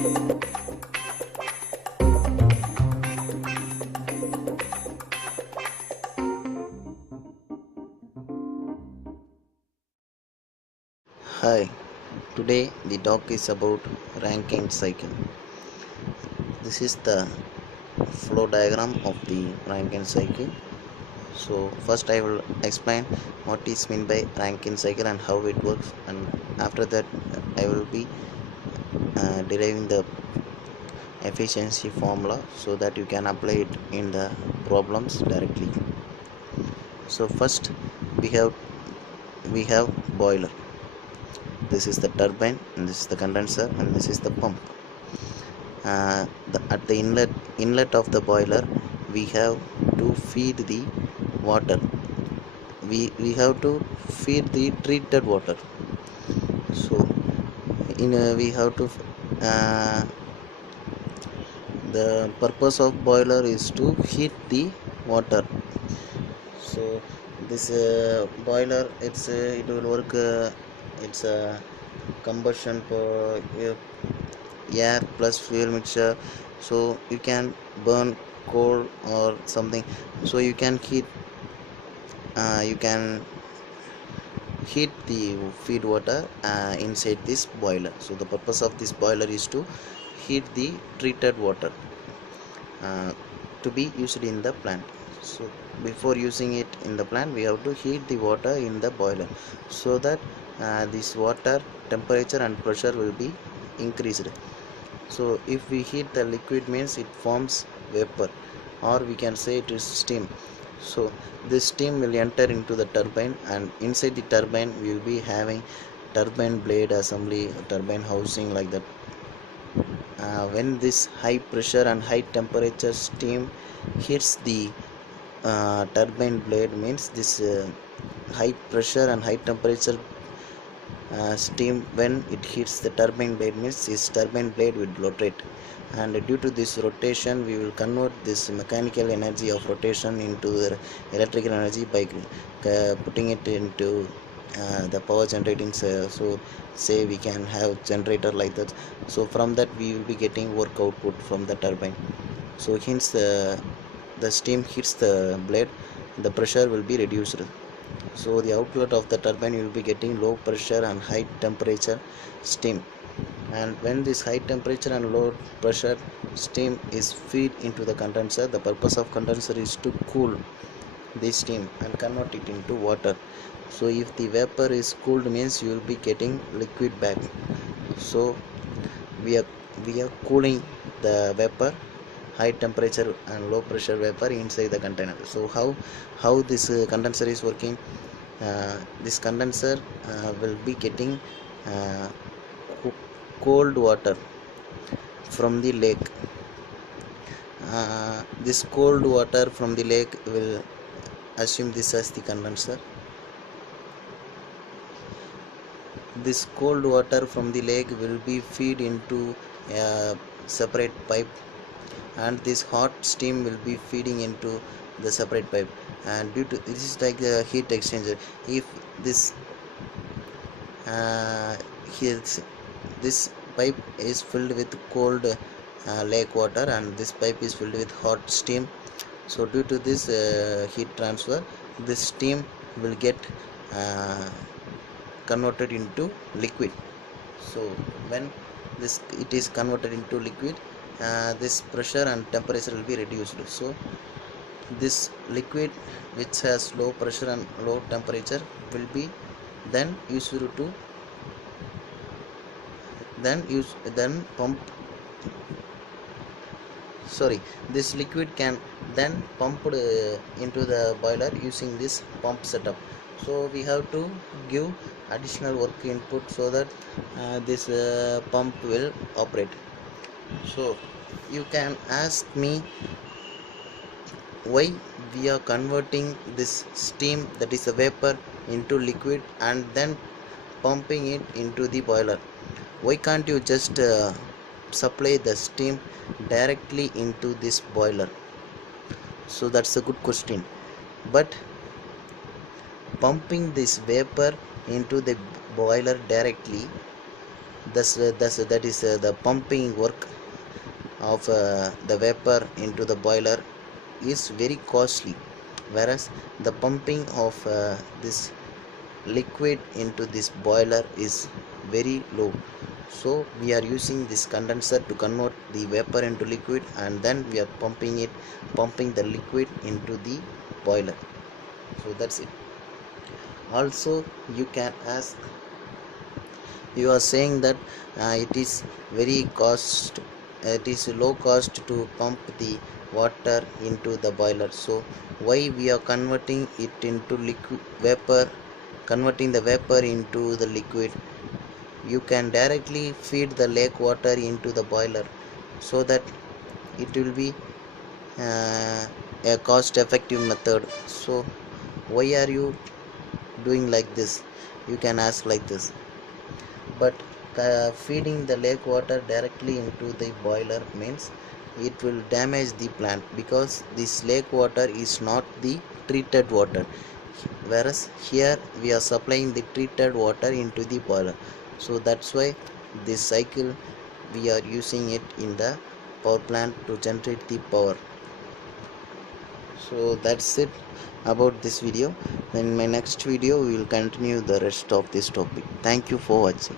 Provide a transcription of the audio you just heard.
Hi, today the talk is about Rankine cycle. This is the flow diagram of the Rankine cycle. So first I will explain what is meant by Rankine cycle and how it works, and after that I will be deriving the efficiency formula so that you can apply it in the problems directly. So first we have we have boiler. This is the turbine, and this is the condenser, and this is the pump. At the inlet of the boiler we have to feed the water. We have to feed the treated water. So in we have to uh, the purpose of boiler is to heat the water. So this boiler, it will work, it's a combustion for air plus fuel mixture. So you can burn coal or something, so you can heat the feed water inside this boiler. So the purpose of this boiler is to heat the treated water uh, to be used in the plant. So before using it in the plant we have to heat the water in the boiler, so that this water temperature and pressure will be increased. So if we heat the liquid means it forms vapor, or we can say it is steam. So this steam will enter into the turbine, and inside the turbine we will be having turbine blade assembly, turbine housing, like that. When this high pressure and high temperature steam hits the turbine blade means this high pressure and high temperature steam, when it hits the turbine blade means this turbine blade will rotate, and due to this rotation we will convert this mechanical energy of rotation into the electrical energy by putting it into the power generating. So say we can have generator like that. So from that we will be getting work output from the turbine. So hence the steam hits the blade, the pressure will be reduced. So the output of the turbine will be getting low pressure and high temperature steam. And when this high temperature and low pressure steam is feed into the condenser, the purpose of condenser is to cool the steam and convert it into water. So if the vapor is cooled means you will be getting liquid back. So we are we are cooling the vapor, high temperature and low pressure vapor inside the container. So how this condenser is working? This condenser will be getting uh, cold water from the lake. This cold water from the lake will assume this as the condenser. This cold water from the lake will be feed into a separate pipe, and this hot steam will be feeding into the separate pipe. And due to this is like the heat exchanger. If this uh, here this pipe is filled with cold lake water, and this pipe is filled with hot steam. So due to this heat transfer, this steam will get uh, converted into liquid. So when this it is converted into liquid, this pressure and temperature will be reduced. So this liquid, which has low pressure and low temperature, will be then used to then pump. Sorry, this liquid can then pumped into the boiler using this pump setup. So we have to give additional work input so that this pump will operate. So you can ask me why we are converting this steam, that is a vapor, into liquid and then pumping it into the boiler. Why can't you just supply the steam directly into this boiler? So that's a good question. But pumping this vapor into the boiler directly That is the pumping work of the vapor into the boiler is very costly, whereas the pumping of this liquid into this boiler is very low. So we are using this condenser to convert the vapor into liquid, and then we are pumping the liquid into the boiler. So that's it. Also, you can ask, you are saying that it is very cost it is low cost to pump the water into the boiler, so why we are converting it into liquid vapor, converting the vapor into the liquid? You can directly feed the lake water into the boiler, so that it will be uh, a cost effective method. So why are you doing like this? You can ask like this. But feeding the lake water directly into the boiler means it will damage the plant, because this lake water is not the treated water, whereas here we are supplying the treated water into the boiler. So that's why this cycle we are using it in the power plant to generate the power. So that's it about this video. In my next video we will continue the rest of this topic. Thank you for watching.